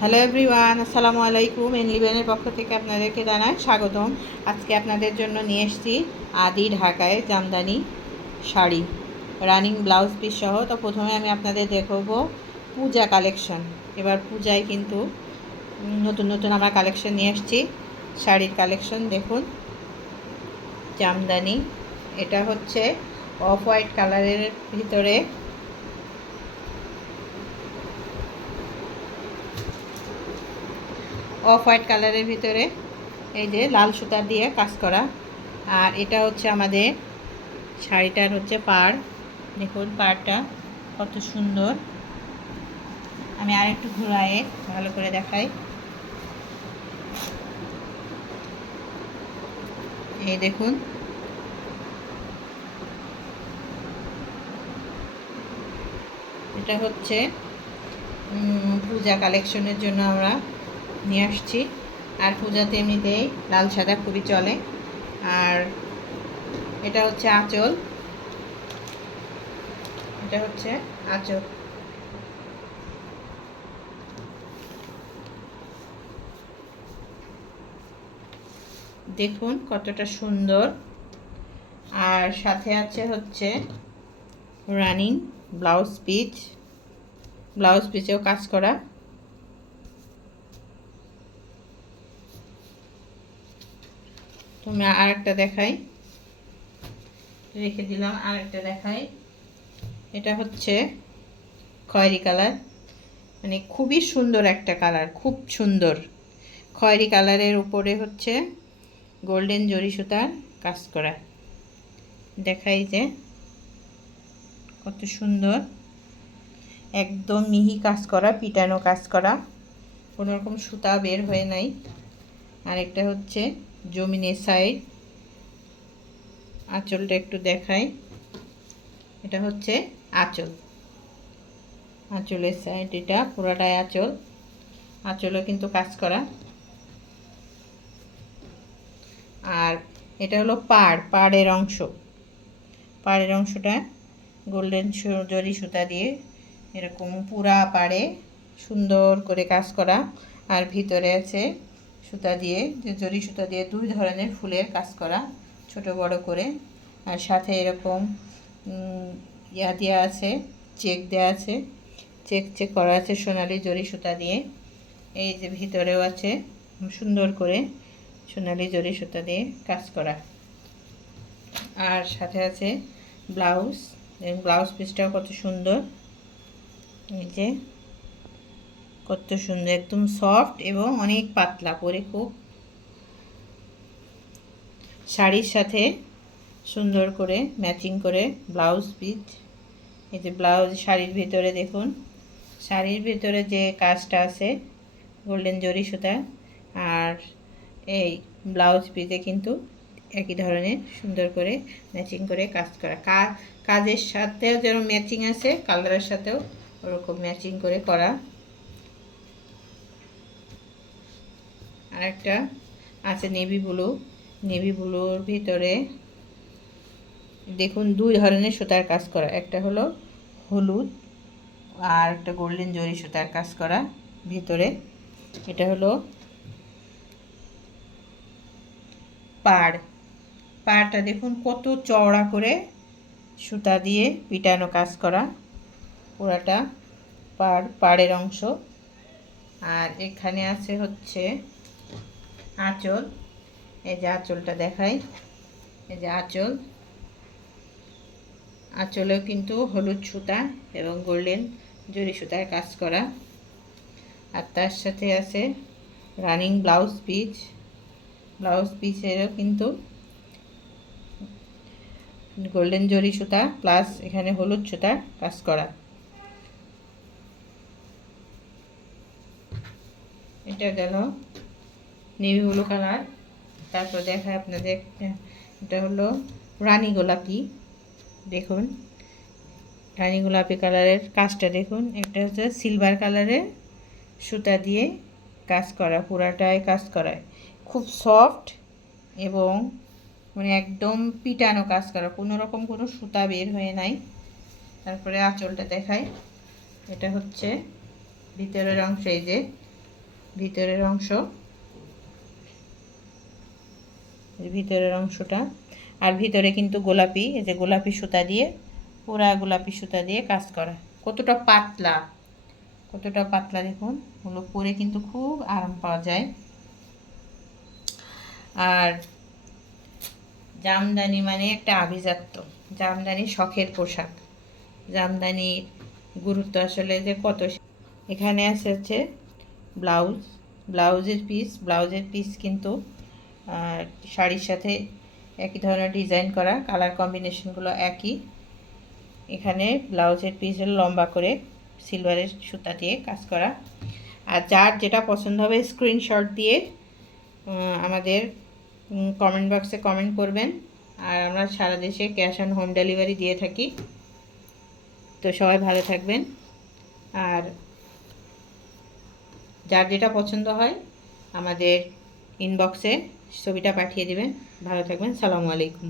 Hello everyone, আসসালামু আলাইকুম। এনলিবেনের পক্ষ থেকে আপনাদেরকে জানাই স্বাগতম। আজকে আপনাদের জন্য নিয়ে এসেছি আদি ঢাকায় Jamdani sari, running blouse piece সহ। তো প্রথমে আমি আপনাদের দেখাবো পূজা কালেকশন। এবার পূজায় কিন্তু নতুন নতুন আমরা কালেকশন নিয়ে এসেছি, শাড়ির কালেকশন। দেখুন, জামদানি, এটা হচ্ছে অফ হোয়াইট কালারের ভিতরে, অফ হোয়াইট কালারের ভিতরে এই যে লাল সুতা দিয়ে কাজ করা। আর এটা হচ্ছে আমাদের শাড়িটার হচ্ছে পাড়। দেখুন পাড়টা কত সুন্দর। আমি আর একটু ঘুরায়ে ভালো করে দেখাই। এই দেখুন, এটা হচ্ছে পূজা কালেকশনের জন্য আমরা নিয়ে আসছি। আর পূজাতে এমনিতেই লাল সাদা খুবই চলে। আর এটা হচ্ছে আঁচল, এটা হচ্ছে আঁচল। দেখুন কতটা সুন্দর। আর সাথে আছে হচ্ছে রানিং ব্লাউজ পিস, ব্লাউজ পিসেও কাজ করা। তুমি আরেকটা দেখাই, রেখে দিলাম, আরেকটা দেখাই। এটা হচ্ছে খয়েরি কালার, মানে খুবই সুন্দর একটা কালার, খুব সুন্দর। খয়েরি কালারের উপরে হচ্ছে গোল্ডেন জরি সুতার কাজ করা। দেখাই যে কত সুন্দর, একদম মিহি কাজ করা, পিটানো কাজ করা, কোনো রকম সুতা বের হয়ে নাই। আরেকটা হচ্ছে জমিনের সাইড। আঁচলটা একটু দেখাই, এটা হচ্ছে আঁচল, আঁচলের সাইড, এটা পুরাটাই আঁচল। আঁচলও কিন্তু কাজ করা। আর এটা হলো পাড়ের অংশ। পাড়ের অংশটা গোল্ডেন জরি সুতা দিয়ে এরকম পুরা পাড়ে সুন্দর করে কাজ করা। আর ভিতরে আছে সুতা দিয়ে, যে জরি সুতা দিয়ে দুই ধরনের ফুলের কাজ করা, ছোট বড় করে। আর সাথে এরকম ইয়া দেওয়া আছে, চেক দেওয়া আছে, চেক করা আছে সোনালি জরি সুতা দিয়ে। এই যে ভিতরেও আছে সুন্দর করে সোনালি জরি সুতা দিয়ে কাজ করা। আর সাথে আছে ব্লাউজ, ব্লাউজ পিসটাও কত সুন্দর। এই যে কত সুন্দর, একদম সফট এবং অনেক পাতলা, পরে খুব শাড়ির সাথে সুন্দর করে ম্যাচিং করে ব্লাউজ পিস। এই যে ব্লাউজ, শাড়ির ভিতরে দেখুন, শাড়ির ভিতরে যে কাজটা আছে গোল্ডেন জরি সুতা, আর এই ব্লাউজ পিসে কিন্তু একই ধরনের সুন্দর করে ম্যাচিং করে কাজ করা। কাজের সাথেও যেন ম্যাচিং আছে, কালারের সাথেও ওরকম ম্যাচিং করে করা। আর একটা আছে নেভি ব্লু, নেভি ব্লুর ভিতরে দেখুন দুই ধরনের সুতার কাজ করা, একটা হলো হলুদ আর একটা গোল্ডেন জরি সুতার কাজ করা ভিতরে। এটা হলো পাড়টা দেখুন কত চওড়া করে সুতা দিয়ে পিটানো কাজ করা, পুরাটা পাড়ের অংশ। আর এখানে আছে হচ্ছে আঁচল। এই যে আঁচলটা দেখাই, এই যে আঁচল, আঁচলেও কিন্তু হলুদ সুতা এবং গোল্ডেন জরি সুতার কাজ করা। আর তার সাথে আছে রানিং ব্লাউজ পিস, ব্লাউজ পিসেরও কিন্তু গোল্ডেন জরি সুতা প্লাস এখানে হলুদ সুতার কাজ করা। এটা গেল নেভি ব্লু কালার। তারপর দেখায় আপনাদের, এটা হলো রানী গোলাপি। দেখুন রানী গোলাপি কালারের কাজটা দেখুন, একটা হচ্ছে সিলভার কালারের সুতা দিয়ে কাজ করা, পুরাটাই কাজ করায় খুব সফট এবং মানে একদম পিটানো কাজ করা, কোনো রকম কোনো সুতা বের হয়ে নাই। তারপরে আঁচলটা দেখাই, এটা হচ্ছে ভিতরের অংশ। এই যে ভিতরের অংশ, ভিতরের অংশটা। আর ভিতরে কিন্তু গোলাপি, এই যে গোলাপি সুতা দিয়ে, পুরা গোলাপি সুতা দিয়ে কাজ করা। কতটা পাতলা, কতটা পাতলা দেখুন, ওগুলো পরে কিন্তু খুব আরাম পাওয়া যায়। আর জামদানি মানে একটা আভিজাত্য, জামদানি শখের পোশাক, জামদানির গুরুত্ব আসলে যে কত। এখানে আছে হচ্ছে ব্লাউজ, ব্লাউজের পিস কিন্তু শাড়ির সাথে একই ধরনের ডিজাইন করা, কালার কম্বিনেশনগুলো একই। এখানে ব্লাউজের পিস লম্বা করে সিলভারের সুতা দিয়ে কাজ করা। আর যার যেটা পছন্দ হবে স্ক্রিনশট দিয়ে আমাদের কমেন্ট বক্সে কমেন্ট করবেন। আর আমরা সারা দেশে ক্যাশ অন হোম ডেলিভারি দিয়ে থাকি। তো সবাই ভালো থাকবেন, আর যার যেটা পছন্দ হয় আমাদের ইনবক্সে ছবিটা পাঠিয়ে দিবেন। ভালো থাকবেন, সালামু আলাইকুম।